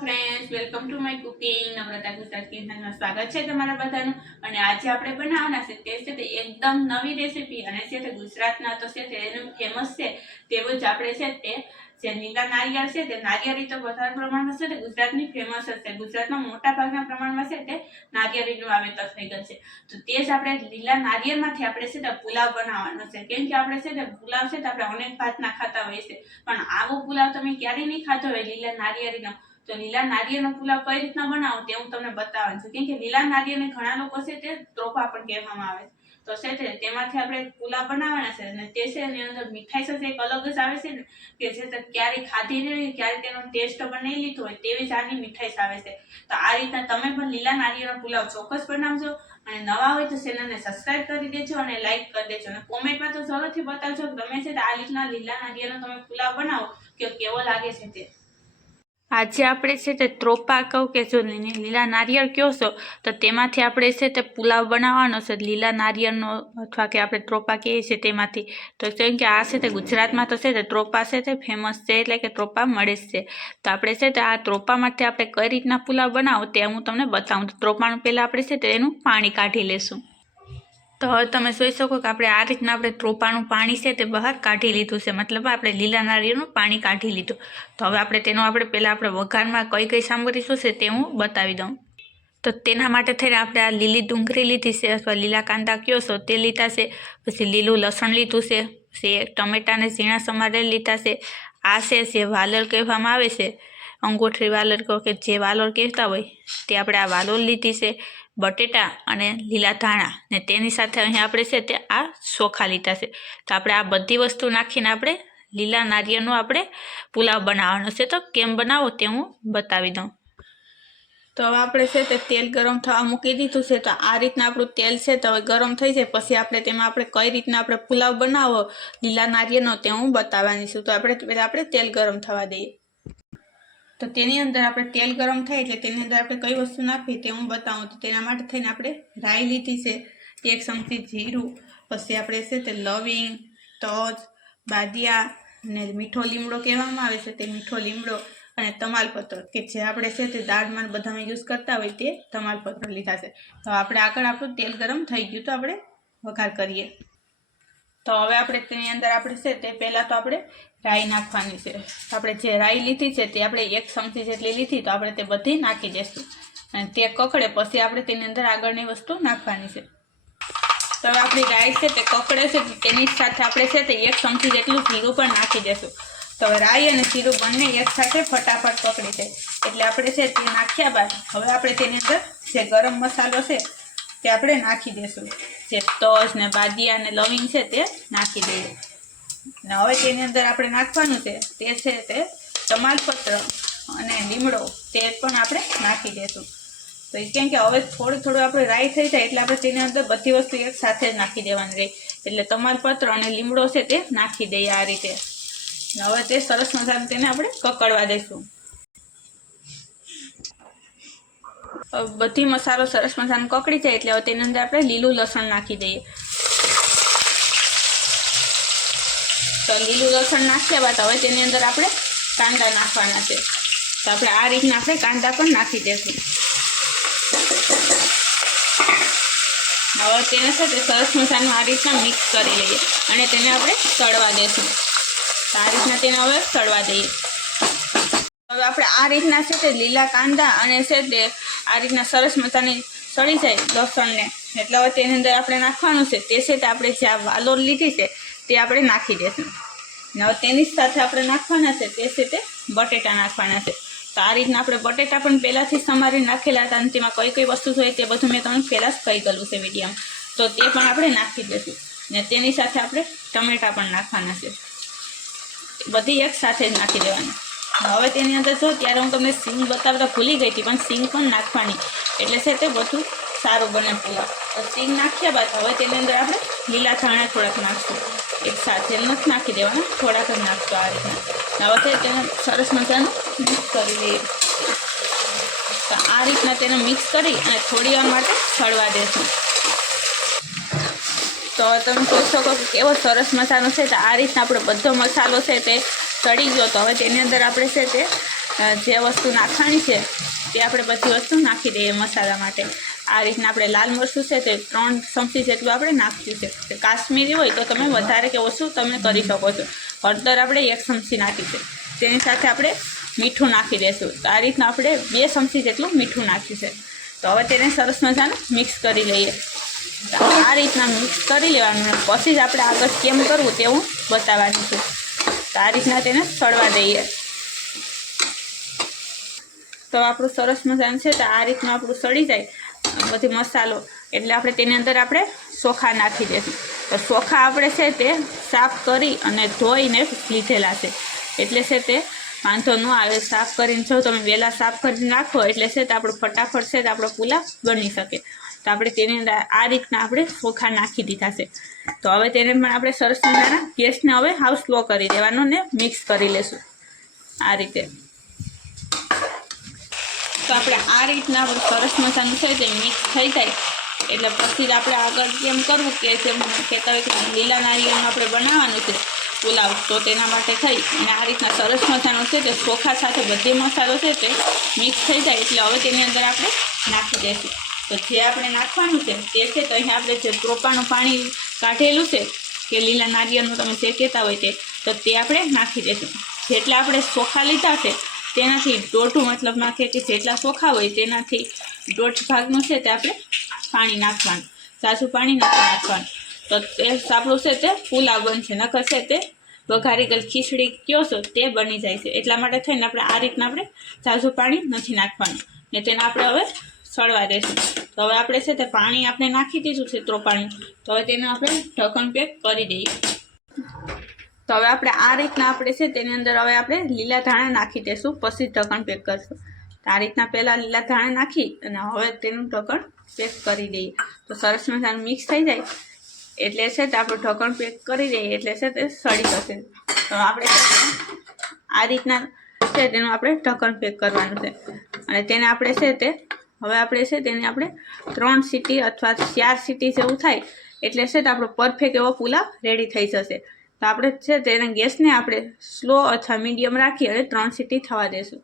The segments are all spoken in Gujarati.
Friends welcome to my cooking Namrata Gujarat કિચનમાં સ્વાગત છે તમારા બધાનું. અને આજે આપણે બનાવવાના છે તે છે તે એકદમ નવી રેસીપી અને છે તે ગુજરાતના તો છે તે એનું ફેમસ છે તેવું જ આપણે છે તે જે લીલા નારિયેળ છે તે નારિયેળી તો વધારે પ્રમાણમાં છે તે ગુજરાતની ફેમસ હશે ગુજરાતમાં મોટા ભાગના પ્રમાણમાં છે તે નારિયેળીનું વાવેતર થઈ ગયું છે. તો તે જ આપણે લીલા નારિયેળમાંથી આપણે છે તે પુલાવ બનાવવાનો છે. કેમ કે આપણે છે તે પુલાવ છે તો આપણે અનેક ભાતના ખાતા હોઈએ છીએ. પણ આવો પુલાવ તમે ક્યારેય નહીં ખાતો હોય લીલા નારિયેળીનો. તો લીલા નારિયેળનો પુલાવ કઈ રીતના બનાવો તે હું તમને બતાવવાનું છું. કેમ કે લીલા નારિયેળને ઘણા લોકો છે તે ત્રોપા પણ કહેવામાં આવે છે. તો છે તે તેમાંથી આપણે પુલાવ બનાવવાના છે અને તે છે એની અંદર મીઠાઈ સાથે એક અલગ જ આવે છે ને કે જે તે ક્યારેય ખાધી નહીં હોય, ક્યારે તેનો ટેસ્ટ પણ નહીં લીધો હોય તેવી જ આની મીઠાઈ આવે છે. તો આ રીતના તમે પણ લીલા નારિયેળનો પુલાવ ચોક્કસ બનાવજો અને નવા હોય તો ચેનલને સબસ્ક્રાઇબ કરી દેજો અને લાઇક કરી દેજો. અને કોમેન્ટમાં તો જરૂરથી બતાવજો તમે છે આ રીતના લીલા નારિયેળનો તમે પુલાવ બનાવો કે કેવો લાગે છે તે. આજે આપણે છે તે ત્રોપા કહું કે જો લીલા નારિયેળ કહો છો, તો તેમાંથી આપણે છે તે પુલાવ બનાવવાનો છે. લીલા નારિયેળનો અથવા કે આપણે ત્રોપા કહીએ છીએ તેમાંથી. તો કેમ કે આ છે તે ગુજરાતમાં તો છે તે ત્રોપા છે તે ફેમસ છે એટલે કે ત્રોપા મળે છે. તો આપણે છે તે આ ત્રોપામાંથી આપણે કઈ રીતના પુલાવ બનાવો તે હું તમને બતાવું. તો ત્રોપાનું પહેલાં આપણે છે તેનું પાણી કાઢી લેશું. તો હવે તમે જોઈ શકો કે આપણે આ રીતના આપણે ત્રોપાનું પાણી છે તે બહાર કાઢી લીધું છે. મતલબ આપણે લીલા નારિયેળનું પાણી કાઢી લીધું. તો હવે આપણે તેનો આપણે પહેલાં આપણે વઘારમાં કઈ કઈ સામગ્રી શું છે તે હું બતાવી દઉં. તો તેના માટે થઈને આપણે આ લીલી ડુંગળી લીધી છે અથવા લીલા કાંદા કયો છો તે લીધા છે. પછી લીલું લસણ લીધું છે. પછી ટમેટાને ઝીણા સમારેલ લીધા છે. આ છે જે વાલર કહેવામાં આવે છે. અંગોઠરી વાલર કહો કે જે વાલોર કહેતા હોય તે આપણે આ વાલોર લીધી છે. બટેટા અને લીલા ધાણા ને તેની સાથે અહીં આપણે છે તે આ ચોખા લીધા છે. તો આપણે આ બધી વસ્તુ નાખીને આપણે લીલા નારિયેળનો આપણે પુલાવ બનાવવાનો છે. તો કેમ બનાવો તે હું બતાવી દઉં. તો હવે આપણે છે તે તેલ ગરમ થવા મૂકી દીધું છે. તો આ રીતના આપણું તેલ છે તો હવે ગરમ થઈ જાય. પછી આપણે તેમાં આપણે કઈ રીતના આપણે પુલાવ બનાવો લીલા નારિયેળનો તે હું બતાવવાની છું. તો આપણે પહેલાં આપણે તેલ ગરમ થવા દઈએ. તો તેની અંદર આપણે તેલ ગરમ થાય એટલે તેની અંદર આપણે કઈ વસ્તુ નાખવી તે હું બતાવું. તો તેના માટે થઈને આપણે રાઈ લીધી છે, એક ચમચી જીરું, પછી આપણે છે તે લવિંગ, તજ, બાદિયા અને મીઠો લીમડો કહેવામાં આવે છે તે મીઠો લીમડો અને તમાલપત્ર કે જે આપણે છે તે દાળમાં બધામાં યુઝ કરતા હોય તે તમાલપત્ર લીધા છે. તો આપણે આગળ આપણું તેલ ગરમ થઈ ગયું તો આપણે વઘાર કરીએ. તો હવે આપણે તેની અંદર આપણે છે તે પહેલાં તો આપણે રાઈ નાખવાની છે. આપણે જે રાઈ લીધી છે તે આપણે એક ચમચી જેટલી લીધી તો આપણે તે બધી નાખી દઈશું અને તે કકડે પછી આપણે તેની અંદર આગળની વસ્તુ નાખવાની છે. તો હવે આપણી રાઈ છે તે કકડે છે તેની સાથે આપણે છે તે એક ચમચી જેટલું જીરું પણ નાખી દઈશું તો રાઈ અને જીરું બંને એક સાથે ફટાફટ પકડી જાય. એટલે આપણે છે તે નાખ્યા બાદ હવે આપણે તેની અંદર જે ગરમ મસાલો છે તે આપણે નાખી દઈશું જે તજ ને બાદિયા ને લવિંગ છે તે નાખી દઈએ. ને હવે તેની અંદર આપણે નાખવાનું છે તે છે તે તમાલપત્ર અને લીમડો તે પણ આપણે નાખી દઈશું તો એ કેમ કે હવે થોડું થોડું આપણે રાઈ થઈ જાય એટલે આપણે તેની અંદર બધી વસ્તુ એક સાથે જ નાખી દેવાની રહી. એટલે તમાલપત્ર અને લીમડો છે તે નાખી દઈએ આ રીતે. હવે તે સરસ મજાનું તેને આપણે કકડવા દઈશું હવે બધી મસાલો સરસ મસાલાને કકડી જાય એટલે હવે તેની અંદર આપણે લીલું લસણ નાખી દઈએ. તો લીલું લસણ નાખ્યા બાદ હવે તેની અંદર આપણે કાંદા નાખવાના છે. તો આપણે આ રીતના આપણે કાંદા પણ નાખી દઈશું હવે તેને છે તે સરસ મસાલાનું આ રીતના મિક્સ કરી લઈએ અને તેને આપણે તળવા દઈશું તો આ રીતના તેને હવે તળવા દઈએ. હવે આપણે આ રીતના છે તે લીલા કાંદા અને છે તે આ રીતના સરસ મજાની સળી જાય લસણને. એટલે હવે તેની અંદર આપણે નાખવાનું છે. તે છે તે આપણે જે આ વાલોર લીધી છે તે આપણે નાખી દેશું. હવે તેની સાથે આપણે નાખવાના છે. તે છે તે બટેટા નાખવાના છે. તો આ રીતના આપણે બટેટા પણ પહેલાંથી સમારી નાખેલા હતા અને તેમાં કઈ કઈ વસ્તુ હોય તે બધું મેં તમને પહેલાં જ કહી ગયેલું છે મીડિયામાં તો તે પણ આપણે નાખી દઈશું ને તેની સાથે આપણે ટમેટા પણ નાખવાના છે. બધી એક સાથે જ નાખી દેવાની. હવે તેની અંદર જો, ત્યારે હું તમને સિંગ બતાવતા ભૂલી ગઈ હતી, પણ સિંગ પણ નાખવાની. એટલે છે તે બધું સારું બને પુલાવ સિંગ નાખ્યા બાદ હવે તેની અંદર આપણે લીલા ધાણા થોડાક નાખશું. એક સાથે નથી નાખી દેવાના, થોડાક જ નાખશું આ રીતના. હવે તેને સરસ મજાનું મિક્સ કરી લઈએ. તો આ રીતના તેને મિક્સ કરી અને થોડી વાર માટે છળવા દેશું. તો તમે જોઈ શકો કે કેવો સરસ મસાલો છે. તો આ રીતના આપણો બધો મસાલો છે તે સડી ગયો તો હવે તેની અંદર આપણે છે તે જે વસ્તુ નાખવાની છે તે આપણે બધી વસ્તુ નાખી દઈએ મસાલા માટે. આ રીતના આપણે લાલ મરચું છે તે ત્રણ ચમચી જેટલું આપણે નાખ્યું છે. કાશ્મીરી હોય તો તમે વધારે કે ઓછું તમે કરી શકો છો. હળદર આપણે એક ચમચી નાખી છે. તેની સાથે આપણે મીઠું નાખી દઈશું. તો આ રીતના આપણે બે ચમચી જેટલું મીઠું નાખ્યું છે. તો હવે તેને સરસ મજાનું મિક્સ કરી લઈએ. આ રીતના મિક્સ કરી લેવાનું પછી જ આપણે આગળ કેમ કરવું તેવું બતાવવાનું છે. તો આ રીતના તેને સળવા દઈએ. તો આપણું સરસ મજાનું છે તો આ રીતનું આપણું સળી જાય, બધી મસાલો. એટલે આપણે તેની અંદર આપણે ચોખા નાખી દઈશું તો ચોખા આપણે છે તે સાફ કરી અને ધોઈને લીધેલા છે. એટલે છે તે વાંધો ન આવે, સાફ કરીને જો તમે વહેલા સાફ કરીને નાખો એટલે છે તો આપણું ફટાફટ છે તો આપણો પુલાવ બની શકે. તો આપણે તેની અંદર આ રીતના આપણે ચોખા નાખી દીધા છે. તો હવે તેને પણ આપણે સરસ મજાના ગેસને હવે હાવ સ્લો કરી દેવાનો ને મિક્સ કરી લેશું. આ રીતે. તો આપણે આ રીતના આપણે સરસ મજાનું છે તે મિક્સ થઈ જાય. એટલે પછી આપણે આગળ કેમ કરવું કે જેમ કહેતા હોય કે લીલા નારિયેળનું આપણે બનાવવાનું છે, પુલાવ, તો તેના માટે થઈ. અને આ રીતના સરસ મજાનું છે તે ચોખા સાથે બધે મસાલો છે તે મિક્સ થઈ જાય. એટલે હવે તેની અંદર આપણે નાખી દઈશું. તો જે આપણે નાખવાનું છે તે છે તો અહીંયા આપણે જે રોપાનું પાણી કાઢેલું છે, કે લીલા નારિયેળનું તમે જે કહેતા હોય તે, તો તે આપણે નાખી દઈશું જેટલા આપણે ચોખા લીધા છે, તેનાથી દોઢું મતલબ નાખે કે જેટલા ચોખા હોય તેનાથી દોઢ ભાગનું છે તે આપણે પાણી નાખવાનું. સાચું પાણી નથી નાખવાનું. તો તે આપણું છે તે પુલાવ બનશે નકર છે તે વઘારી ગયેલ ખીચડી કયો છો તે બની જાય છે. એટલા માટે થઈને આપણે આ રીતના આપણે ઝાઝું પાણી નથી નાખવાનું. ને તેને આપણે હવે સળવા દેશું. તો હવે આપણે છે તે પાણી આપણે નાખી દીધું છે ત્રોપાણી. તો હવે તેને આપણે ઢક્કણ પેક કરી દઈએ. તો હવે આપણે આ રીતના આપણે છે તેની અંદર હવે આપણે લીલા ધાણા નાખી દઈશું પછી ઢક્કણ પેક કરશું. આ રીતના પહેલાં લીલા ધાણા નાખી અને હવે તેનું ઢક્કણ પેક કરી દઈએ. તો સરસ મજાનું મિક્સ થઈ જાય. એટલે છે તે આપણે ઢક્કણ પેક કરી દઈએ. એટલે છે તે સડી જશે. તો આપણે આ રીતના છે તેનું આપણે ઢક્કણ પેક કરવાનું છે. અને તેને આપણે છે તે હવે આપણે છે તેને આપણે ત્રણ સીટી અથવા ચાર સીટી જેવું થાય, એટલે છે તે આપણો પરફેક્ટ એવો પુલાવ રેડી થઈ જશે. તો આપણે છે તેને ગેસને આપણે સ્લો અથવા મીડિયમ રાખી અને ત્રણ સીટી થવા દેશું.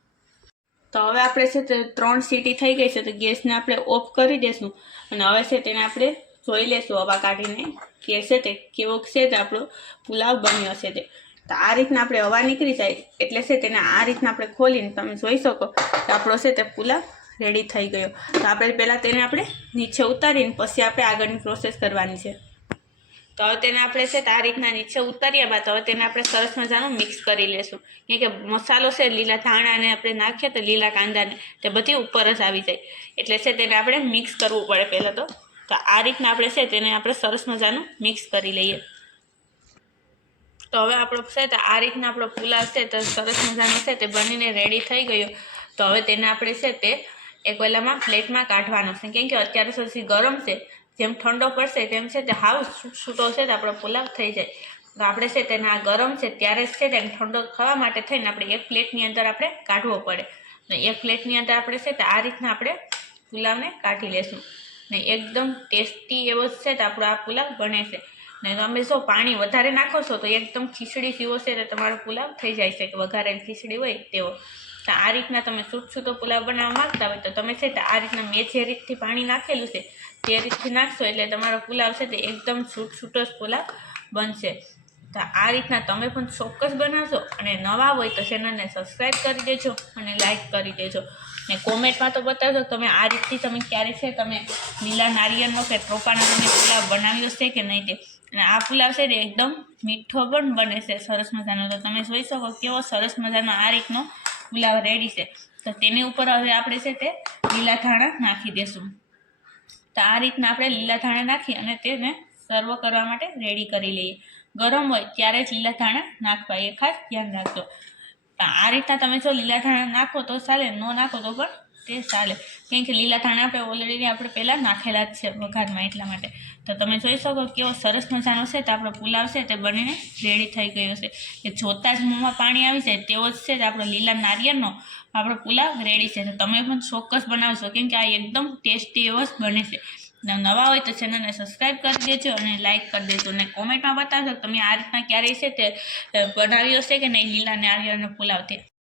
તો હવે આપણે છે તે ત્રણ સીટી થઈ ગઈ છે, તો ગેસને આપણે ઓફ કરી દઈશું અને હવે છે તેને આપણે જોઈ લેશું, હવા કાઢીને કે છે તે કેવો છે તે આપણો પુલાવ બન્યો છે તે. તો આ રીતના આપણે હવા નીકળી જાય, એટલે છે તેને આ રીતના આપણે ખોલીને તમે જોઈ શકો કે આપણો છે તે પુલાવ રેડી થઈ ગયો. તો આપણે પહેલાં તેને આપણે નીચે ઉતારીને પછી આપણે આગળની પ્રોસેસ કરવાની છે. તો હવે તેને આપણે છે આ રીતના નીચે ઉતાર્યા બાદ હવે તેને આપણે સરસ મજાનું મિક્સ કરી લેશું. કેમ કે મસાલો છે લીલા ધાણાને આપણે નાખીએ તો લીલા કાંદાને, તે બધી ઉપર જ આવી જાય. એટલે છે તેને આપણે મિક્સ કરવું પડે પહેલાં તો. તો આ રીતના આપણે છે તેને આપણે સરસ મજાનું મિક્સ કરી લઈએ. તો હવે આપણો છે તો આ રીતના આપણો પુલાવ છે તો સરસ મજાનો છે તે બનીને રેડી થઈ ગયો. તો હવે તેને આપણે છે તે એક વેલામાં પ્લેટમાં કાઢવાનો છે. કેમ કે અત્યારે સુધી ગરમ છે. જેમ ઠંડો પડશે તેમ છે તે હાવ છૂટો છે તો આપણો પુલાવ થઈ જાય. તો આપણે છે તેને આ ગરમ છે ત્યારે જ છે તેને ઠંડો ખાવા માટે થઈને આપણે એક પ્લેટની અંદર આપણે કાઢવો પડે. ને એક પ્લેટની અંદર આપણે છે તો આ રીતના આપણે પુલાવને કાઢી લેશું. ને એકદમ ટેસ્ટી એવો છે તો આપણો આ પુલાવ બને છે. ને તમે જો પાણી વધારે નાખો છો તો એકદમ ખીચડી જેવો છે તો તમારો પુલાવ થઈ જાય છે. કે વઘારેલી ખીચડી હોય તેવો. આ રીતના તમે છૂટ છૂટો પુલાવ બનાવવા માંગતા હોય તો તમે છે તો આ રીતના મેં જે રીતથી પાણી નાખેલું છે તે રીતથી નાખશો એટલે તમારો પુલાવ છે તે એકદમ છૂટ છૂટો જ પુલાવ બનશે. તો આ રીતના તમે પણ ચોક્કસ બનાવશો અને નવા હોય તો ચેનલને સબસ્ક્રાઈબ કરી દેજો અને લાઇક કરી દેજો. ને કોમેન્ટમાં તો બતાવજો તમે આ રીતથી તમે ક્યારે છે તમે લીલા નારિયેળનો કે ટ્રોપાનો તમે પુલાવ બનાવ્યો છે કે નહીં તે. અને આ પુલાવ છે તે એકદમ મીઠો પણ બને છે, સરસ મજાનો. તો તમે જોઈ શકો કેવો સરસ મજાનો આ રીતનો પુલાવ રેડી છે. તો તેની ઉપર હવે આપણે છે તે લીલા ધાણા નાખી દેશું. તો આ રીતના આપણે લીલા ધાણા નાખી અને તેને સર્વ કરવા માટે રેડી કરી લઈએ. ગરમ હોય ત્યારે જ લીલા ધાણા નાખવા એ ખાસ ધ્યાન રાખજો. આ રીતના તમે જો લીલા ધાણા નાખો તો ચાલે, ન નાખો તો પણ તે ચાલે. કેમ કે લીલા ધાણા આપણે ઓલરેડી આપણે પહેલાં નાખેલા જ છે વઘારમાં એટલા માટે. તો તમે જોઈ શકો કેવો સરસ મજાનો છે તો આપણો પુલાવ છે તે બનીને રેડી થઈ ગયો છે. કે જોતાં જ મોંમાં પાણી આવી જાય તેવો જ છે જ આપણો લીલા નારિયેળનો આપણો પુલાવ રેડી છે. તો તમે પણ ચોક્કસ બનાવશો કેમ કે આ એકદમ ટેસ્ટી એવો જ બને છે. નવા હોય તો ચેનલને સબસ્ક્રાઈબ કરી દેજો અને લાઇક કરી દેજો અને કોમેન્ટમાં બતાવજો તમે આ રીતના ક્યારેય છે તે બનાવ્યો છે કે નહીં લીલા નારિયેળનો પુલાવ તે.